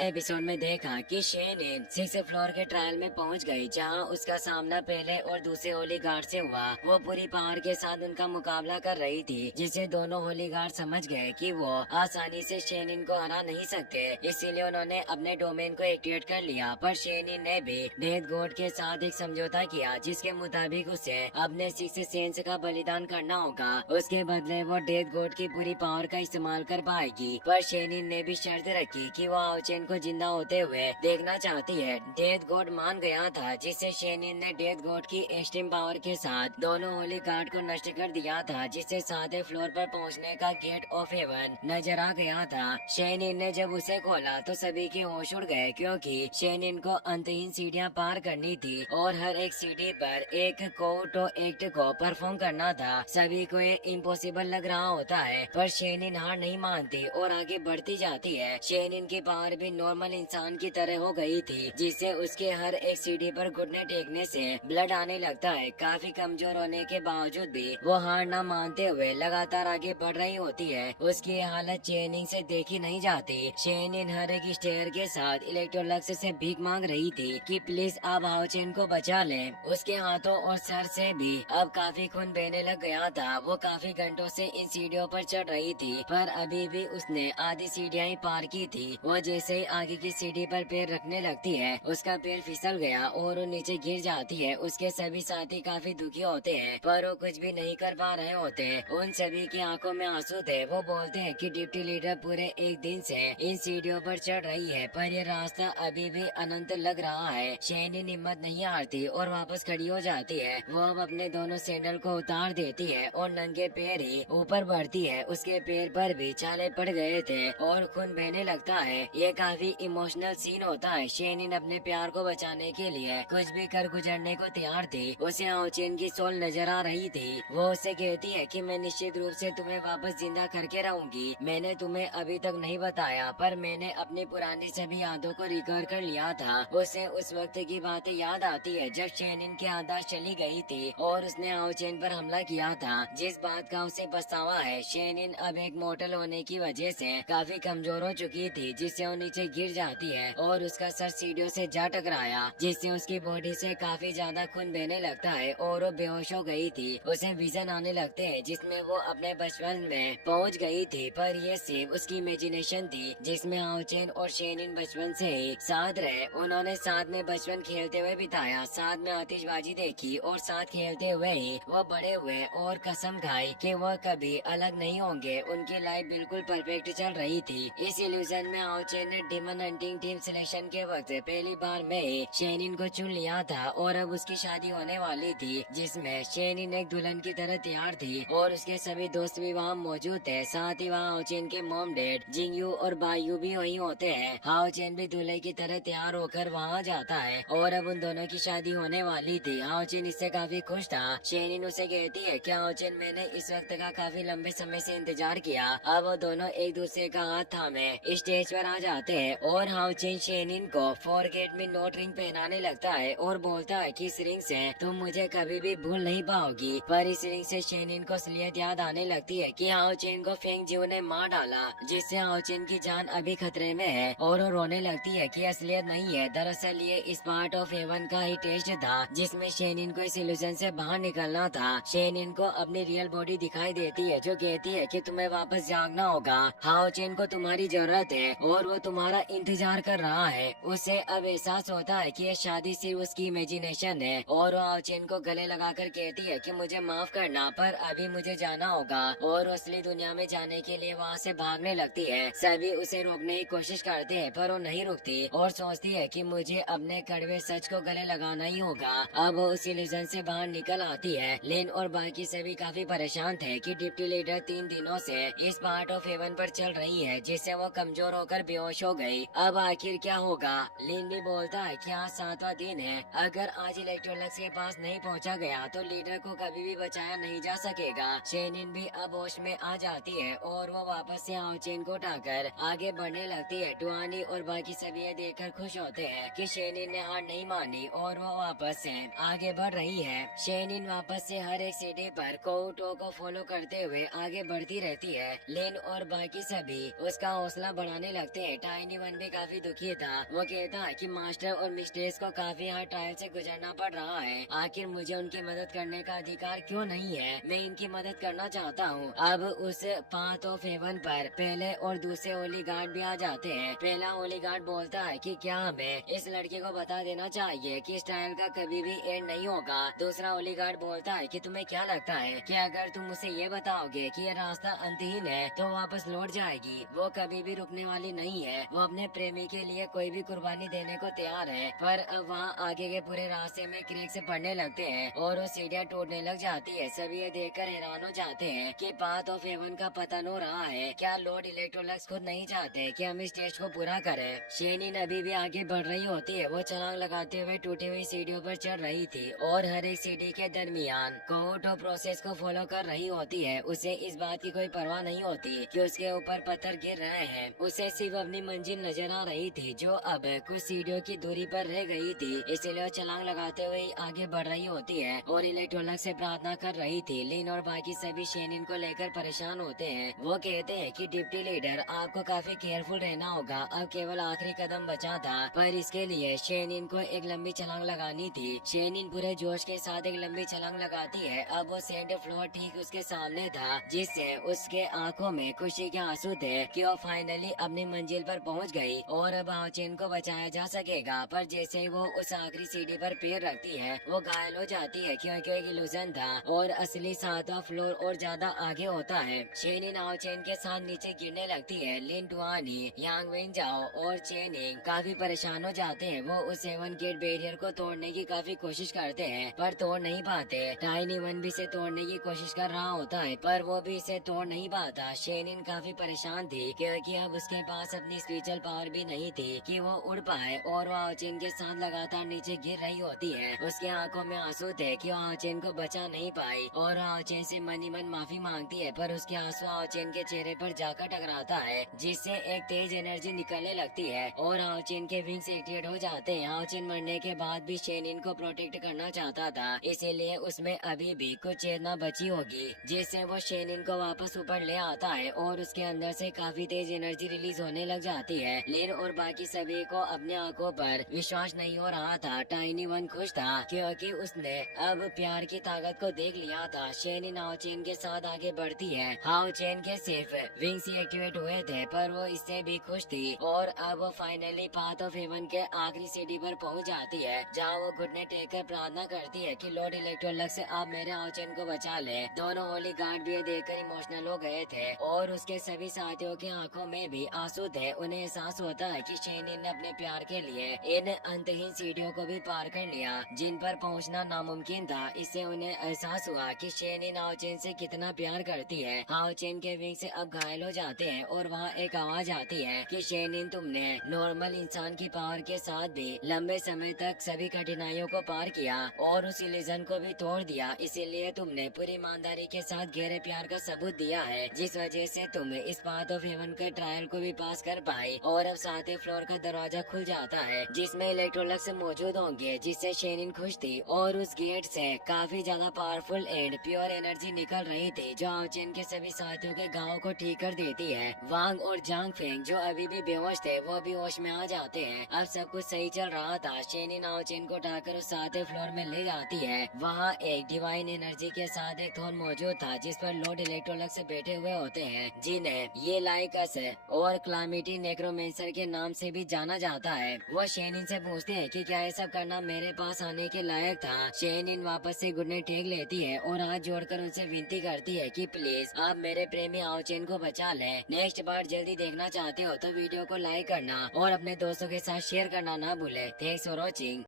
Episode में देखा कि शेनिन 6 फ्लोर के ट्रायल में पहुंच गई, जहां उसका सामना पहले और दूसरे होली गार्ड से हुआ। वो पूरी पावर के साथ उनका मुकाबला कर रही थी, जिससे दोनों होली गार्ड समझ गए कि वो आसानी से शेनिन को हरा नहीं सकते। इसीलिए उन्होंने अपने डोमेन को एक्टिवेट कर लिया। पर शेनिन ने भी डेथ गॉड के साथ एक समझौता किया, जिसके मुताबिक उसे अपने सिक्स सेंस का बलिदान करना होगा। उसके बदले वो डेथ गॉड की पूरी पावर का इस्तेमाल कर पाएगी। पर शेनिन ने भी शर्त रखी कि वो आओचेन को जिंदा होते हुए देखना चाहती है। डेथ गॉड मान गया था, जिससे शेनिन ने डेथ गॉड की एक्सट्रीम पावर के साथ दोनों होली गार्ड को नष्ट कर दिया था, जिससे 7वें फ्लोर पर पहुंचने का गेट ऑफ हेवन नजर आ गया था। शेनिन ने जब उसे खोला तो सभी के होश उड़ गए, क्योंकि शेनिन को अंतहीन सीढ़ियां पार करनी थी और हर एक सीढ़ी पर एक कोटो एक्ट को परफॉर्म करना था। सभी को ये इम्पॉसिबल लग रहा होता है, पर शेनिन हार नहीं मानती और आगे बढ़ती जाती है। शेनिन की पावर भी नॉर्मल इंसान की तरह हो गई थी, जिससे उसके हर एक सीढ़ी पर घुटने टेकने से ब्लड आने लगता है। काफी कमजोर होने के बावजूद भी वो हार न मानते हुए लगातार आगे बढ़ रही होती है। उसकी हालत चेनिंग से देखी नहीं जाती। शेनिन हर एक स्टेयर के साथ इलेक्ट्रोलक्स से भीख मांग रही थी कि प्लीज आप हाओचेन को बचा लें। उसके हाथों और सर से भी अब काफी खून बहने लग गया था। वो काफी घंटों से इन सीढ़ियों पर चढ़ रही थी, पर अभी भी उसने आधी सीढ़ियां ही पार की थी। वो जैसे ही आगे की सीढ़ी पर पैर रखने लगती है, उसका पैर फिसल गया और वो नीचे गिर जाती है। उसके सभी साथी काफी दुखी होते हैं, पर वो कुछ भी नहीं कर पा रहे होते। उन सभी की आंखों में आंसू थे। वो बोलते हैं कि डिप्टी लीडर पूरे एक दिन से इन सीढ़ियों पर चढ़ रही है, पर ये रास्ता अभी भी अनंत लग रहा है। शेनिन हिम्मत नहीं हारती और वापस खड़ी हो जाती है। वो अब अपने दोनों सैंडल को उतार देती है और नंगे पैर ही ऊपर बढ़ती है। उसके पैर पर भी छाले पड़ गए थे और खून बहने लगता है। ये काफी इमोशनल सीन होता है। शेनिन अपने प्यार को बचाने के लिए कुछ भी कर गुजरने को तैयार थी। उसे आओचेन की सोल नजर आ रही थी। वो उसे कहती है कि मैं निश्चित रूप से तुम्हें वापस जिंदा करके रहूंगी। मैंने तुम्हें अभी तक नहीं बताया, पर मैंने अपनी पुरानी सभी यादों को रिकवर कर लिया था। उसे उस वक्त की बातें याद आती है जब शेनिन की याददाश्त चली गई थी और उसने आओचेन पर हमला किया था। जिस बात का उसे पछतावा है, शेनिन अब एक मोटल होने की वजह से काफी कमजोर हो चुकी थी, जिससे वो नीचे गिर जाती है और उसका सर सीढ़ियों से जा टकराया, जिससे उसकी बॉडी से काफी ज्यादा खून बहने लगता है और वो बेहोश हो गई थी। उसे विजन आने लगते हैं जिसमें वो अपने बचपन में पहुंच गई थी, पर यह सिर्फ उसकी इमेजिनेशन थी, जिसमें आओचेन और शेनिन बचपन से ही साथ रहे। उन्होंने साथ में बचपन खेलते हुए बिताया, साथ में आतिशबाजी देखी और साथ खेलते हुए ही वो बड़े हुए और कसम खाई कि वो कभी अलग नहीं होंगे। उनकी लाइफ बिल्कुल परफेक्ट चल रही थी। इस इल्यूजन में आओचेन ने डिमन हंटिंग टीम सिलेक्शन के वक्त पहली बार में ही शेनिन को चुन लिया था और अब उसकी शादी होने वाली थी, जिसमें शेनिन एक दुल्हन की तरह तैयार थी और उसके सभी दोस्त भी वहाँ मौजूद थे। साथ ही वहाँ आओचेन के मॉम डैड जिंगयू और बायू भी वहीं होते हैं। आओचेन भी दूल्हे की तरह तैयार होकर वहाँ जाता है और अब उन दोनों की शादी होने वाली थी। आओचेन इससे काफी खुश था। शेनिन उसे कहती है कि आओचेन, मैंने इस वक्त का काफी लंबे समय से इंतजार किया। अब वो दोनों एक दूसरे का हाथ थामे स्टेज पर आ जाते हैं और हाओचेन शेनिन को फॉरगेट मी नॉट रिंग पहनाने लगता है और बोलता है कि इस रिंग से तुम मुझे कभी भी भूल नहीं पाओगी। पर इस रिंग से शेनिन को असलियत याद आने लगती है कि हाओचेन को फेंग जियो ने मार डाला, जिससे हाओचेन की जान अभी खतरे में है और वो रोने लगती है कि असलियत नहीं है, दरअसल ये इस पार्ट ऑफ हेवन का ही टेस्ट था, जिसमें शेनिन को इस इल्यूजन से बाहर निकलना था। शेनिन को अपनी रियल बॉडी दिखाई देती है, जो कहती है कि तुम्हें वापस जागना होगा। हाओचेन को तुम्हारी जरूरत है और वो तुम्हारा इंतजार कर रहा है। उसे अब एहसास होता है कि ये शादी सिर्फ उसकी इमेजिनेशन है और वो हाओचेन को गले लगाकर कहती है कि मुझे माफ करना, पर अभी मुझे जाना होगा। और असली दुनिया में जाने के लिए वहाँ से भागने लगती है। सभी उसे रोकने की कोशिश करते हैं, पर वो नहीं रुकती और सोचती है कि मुझे अपने कड़वे सच को गले लगाना ही होगा। अब वो उस इल्यूजन से बाहर निकल आती है। लिन और बाकी सभी काफी परेशान थे कि डिप्टी लीडर 3 दिनों से इस पार्ट ऑफ हेवन पर चल रही है, जिससे वो कमजोर होकर बेहोश हो गई। अब आखिर क्या होगा? लिन भी बोलता है कि आज 7वां दिन है। अगर आज इलेक्ट्रोलक्स के पास नहीं पहुंचा गया तो लीडर को कभी भी बचाया नहीं जा सकेगा। शेनिन भी अब होश में आ जाती है और वो वापस से आओचेन को उठाकर आगे बढ़ने लगती है। टुआनी और बाकी सभी ये देखकर खुश होते हैं कि शेनिन ने हार नहीं मानी और वो वापस से आगे बढ़ रही है। शेनिन वापस से हर एक सीढ़ी पर कोउटो को फॉलो करते हुए आगे बढ़ती रहती है। लिन और बाकी सभी उसका हौसला बढ़ाने लगते हैं। टाइनी टाइनी वन भी काफी दुखी था। वो कहता है कि मास्टर और मिस्ट्रेस को काफी हार्ड ट्रायल से गुजरना पड़ रहा है। आखिर मुझे उनकी मदद करने का अधिकार क्यों नहीं है? मैं इनकी मदद करना चाहता हूँ। अब उस पाथ ऑफ हेवन पर पहले और दूसरे होली गार्ड भी आ जाते हैं। पहला होली गार्ड बोलता है कि क्या हमें इस लड़के को बता देना चाहिए कि इस ट्रायल का कभी भी एंड नहीं होगा। दूसरा होली गार्ड बोलता है कि तुम्हें क्या लगता है कि अगर तुम उसे ये बताओगे कि ये रास्ता अंतहीन है तो वापस लौट जाएगी। वो कभी भी रुकने वाली नहीं है। वो अपने प्रेमी के लिए कोई भी कुर्बानी देने को तैयार है। पर अब वहाँ आगे के पूरे रास्ते में क्रेक से पड़ने लगते हैं और वो सीढ़ियाँ टूटने लग जाती है। सभी ये देखकर हैरान हो जाते हैं कि पाथ ऑफ हेवन का पतन हो रहा है। क्या लॉर्ड इलेक्ट्रोलक्स खुद नहीं चाहते कि हम इस टेस्ट को पूरा करें? शेनिन अभी भी आगे बढ़ रही होती है। वो छलांग लगाते हुए टूटी हुई सीढ़ियों पर चढ़ रही थी और हर एक सीढ़ी के दरमियान कोहोटो प्रोसेस को फॉलो कर रही होती है। उसे इस बात की कोई परवाह नहीं होती कि उसके ऊपर पत्थर गिर रहे हैं। उसे सिर्फ अपनी मंजिल नजर आ रही थी जो अब कुछ सीढ़ियों की दूरी पर रह गई थी। इसलिए वो छलांग लगाते हुए आगे बढ़ रही होती है और इलेक्ट्रोलक्स से प्रार्थना कर रही थी। लिन और बाकी सभी शेनिन को लेकर परेशान होते हैं। वो कहते हैं कि डिप्टी लीडर आपको काफी केयरफुल रहना होगा। अब केवल आखिरी कदम बचा था पर इसके लिए शेनिन को एक लंबी छलांग लगानी थी। शेनिन पूरे जोश के साथ एक लंबी छलांग लगाती है। अब वो सेंटर फ्लोर ठीक उसके सामने था जिससे उसके आंखों में खुशी के आंसू थे कि वो फाइनली अपनी मंजिल पर पहुंच गई और अब हाओचेन को बचाया जा सकेगा। पर जैसे ही वो उस आखिरी सीढ़ी पर पैर रखती है वो घायल हो जाती है क्योंकि एक इल्यूजन था और असली 7वां फ्लोर और ज्यादा आगे होता है। शेनिन हाओचेन के साथ नीचे गिरने लगती है। लिन टुआनी, यांग वेंजाओ और चेनिंग काफी परेशान हो जाते हैं। वो उस 7 गेट बैरियर को तोड़ने की काफी कोशिश करते हैं पर तोड़ नहीं पाते। टाइनी वन भी इसे तोड़ने की कोशिश कर रहा होता है पर वो भी इसे तोड़ नहीं पाता। शेनिन काफी परेशान थी क्योंकि अब उसके पास अपनी स्पिरिचुअल पावर भी नहीं थी कि वो उड़ पाए और वो हाओचेन के साथ लगातार नीचे गिर रही होती है। उसके आंखों में आंसू थे कि वो हाओचेन को बचा नहीं पाई और हाओचेन से मनी मन माफी मांगती है पर उसके आंसू हाओचेन के चेहरे पर जाकर टकराता है जिससे एक तेज एनर्जी निकलने लगती है और हाओचेन के विंग्स एक्टिवेट हो जाते हैं। हाओचेन मरने के बाद भी शेनिन को प्रोटेक्ट करना चाहता था इसीलिए उसमें अभी भी कुछ चेतना बची होगी जिससे वो शेनिन को वापस ऊपर ले आता है और उसके अंदर से काफी तेज एनर्जी रिलीज होने लग जाती है। लिन और बाकी सभी को अपने आंखों पर विश्वास नहीं हो रहा था। टाइनी वन खुश था क्योंकि उसने अब प्यार की ताकत को देख लिया था। शेनिन हाओचेन के साथ आगे बढ़ती है। हाओचेन के सिर्फ विंग्स ही एक्टिवेट हुए थे पर वो इससे भी खुश थी और अब वो फाइनली पाथ ऑफ हेवन के आखिरी सीढ़ी पर पहुंच जाती है जहाँ वो घुटने टेक कर प्रार्थना करती है कि लॉर्ड इलेक्ट्रोलक्स से आप मेरे हाओचेन को बचा ले। दोनों होली गार्ड भी ये देखकर इमोशनल हो गए थे और उसके सभी साथियों की आंखों में भी आंसू थे। उन्हें एहसास होता है कि शेनिन ने अपने प्यार के लिए इन अंतहीन सीढ़ियों को भी पार कर लिया जिन पर पहुंचना नामुमकिन था। इससे उन्हें एहसास हुआ कि शेनिन हाओचेन से कितना प्यार करती है। हाओचेन के विंग से अब घायल हो जाते हैं और वहाँ एक आवाज आती है कि शेनिन तुमने नॉर्मल इंसान की पावर के साथ भी लंबे समय तक सभी कठिनाइयों को पार किया और उस इल्यूजन को भी तोड़ दिया। इसीलिए तुमने पूरी ईमानदारी के साथ गहरे प्यार का सबूत दिया है जिस वजह से तुम इस पाथ ऑफ हेवन के ट्रायल को भी पास कर पाई और अब 7वें फ्लोर का दरवाजा खुल जाता है जिसमें इलेक्ट्रोलक्स मौजूद होंगे जिससे शेनिन खुश थी और उस गेट से काफी ज्यादा पावरफुल एंड प्योर एनर्जी निकल रही थी जो हाओचेन के सभी साथियों के गाँव को ठीक कर देती है। वांग और जांग फेंग जो अभी भी बेहोश थे वो भी होश में आ जाते हैं। अब सब कुछ सही चल रहा था। शेनिन हाओचेन को उठाकर उस 7वें फ्लोर में ले जाती है। वहाँ एक डिवाइन एनर्जी के साथ एक थ्रोन मौजूद था जिस पर लॉर्ड इलेक्ट्रोलक्स बैठे हुए होते हैं जिन्हें ये लाइकस और क्लामिटी नेक्रोमेंसर के नाम से भी जाना जाता है। वो शेनिन से पूछते हैं कि क्या ये सब करना मेरे पास आने के लायक था। शेनिन वापस से घुटने टेक लेती है और हाथ जोड़कर उनसे विनती करती है कि प्लीज आप मेरे प्रेमी हाओचेन को बचा लें। नेक्स्ट पार्ट जल्दी देखना चाहते हो तो वीडियो को लाइक करना और अपने दोस्तों के साथ शेयर करना ना भूले। Thanks for watching.